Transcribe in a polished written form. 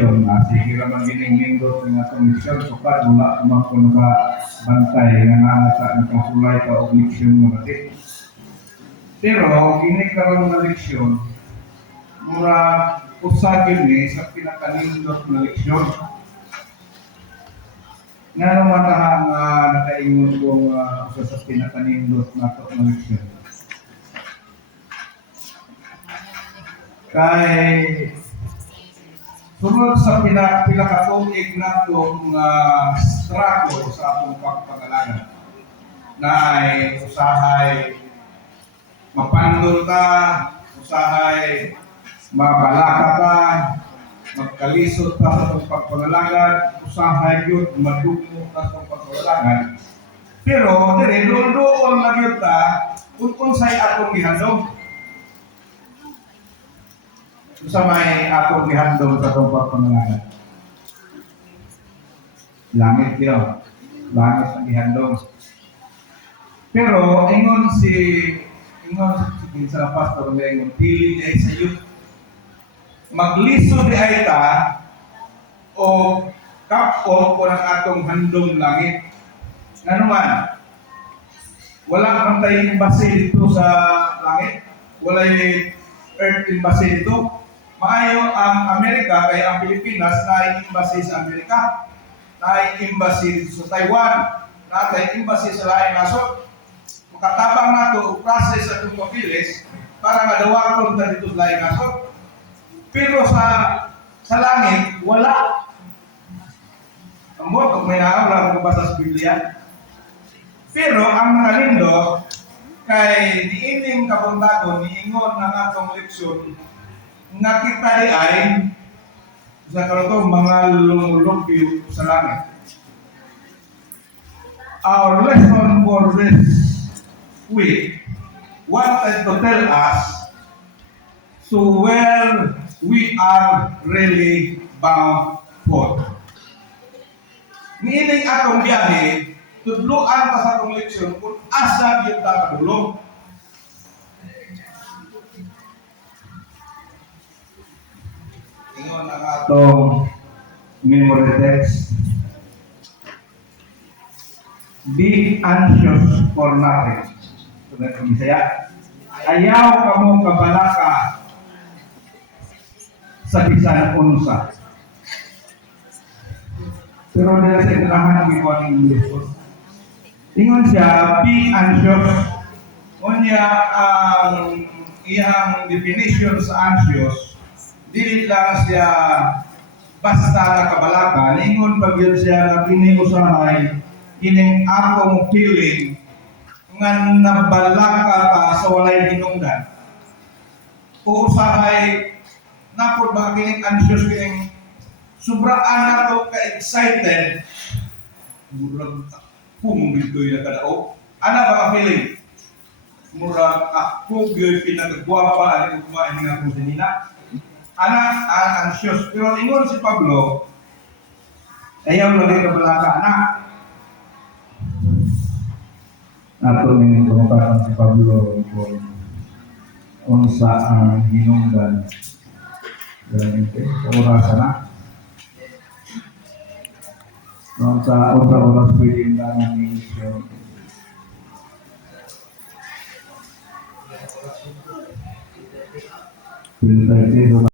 eleksyon. Sige naman giningning-nindot ng atong eleksyon. Sukat, wala naman ko nakabantay na nangata, nakasulay ka o eleksyon mo natin. Pero, ginikaroon ng eleksyon, mura usagin ni sa pinakanindot ng eleksyon. Nga naman nakaingon kong sa pinakanindot na ito ng eleksyon. Kay sunod sa pinakatungig na itong struggle sa atong pagpangalanan na ay usahay mapandol ta, usahay mabalaka ta, magkalisod ta sa itong pagpangalanan, usahay yun madugmo ta sa itong pagpangalanan. Pero dire doon lang yun ta kung sa'y atong gihandong. Sa may atong gihandong sa itong pagpangalanan. Langit yun. Langit ang gihandong. Pero, ingon si sa pastor na ingon, pili niya sa iyo. Magliso di ay ta o kapon ko ng atong handong langit. Nga naman, wala kang tayong base dito sa langit. Wala yung earth embassy dito. Maayo ang Amerika kaya ang Pilipinas na embassy sa Amerika, na embassy sa Taiwan, na embassy sa lain nasod. Makatabang nato o process sa itong papilis para madawakon ta dito sa lain nasod. Pero sa langit, wala. Amot, kung may wala kong basa sa Biblia. Pero ang nakalindo, kay diining kabundagon, niingon ng atong leksyon, nga kita di ay sa karoto mga lumulubyo sa langit. Our lesson for this week wanted to tell us to where we are really bound for. Niining atong biyahe, tudluan pa sa atong leksyon kung asa yun ta kadulong. Ingon ang atong memory text. Be anxious for nothing. Sunod ang Bisaya. Ayaw kamo kabalaka sa bisan unsa. Pero dahil sa ilahan ang ikaw ng English. Ingon siya, be anxious. Unya ang iyang definition sa anxious, dili lang siya basta nakabalaka, ningon pag yun siya na kiniusahay, kining akong feeling nga nabalaka ka sa walay hinungdan. Uusahay, napod mga kining anxious, kining sobraan na to ka-excited, murag akong dito yung nakadao. Ano ba ka-feeling? Murag ako yung pinagagwapa, ano yung kumain nga kung sinina. Anak, anxious. Pero ingon si Pablo, ayaw na rin kabalaka, anak. Ato nang kumapatan si Pablo kung saan hinungdan. Ganito, oras na. Kung sa oras pwede yung langan ni Isyo. Pinatay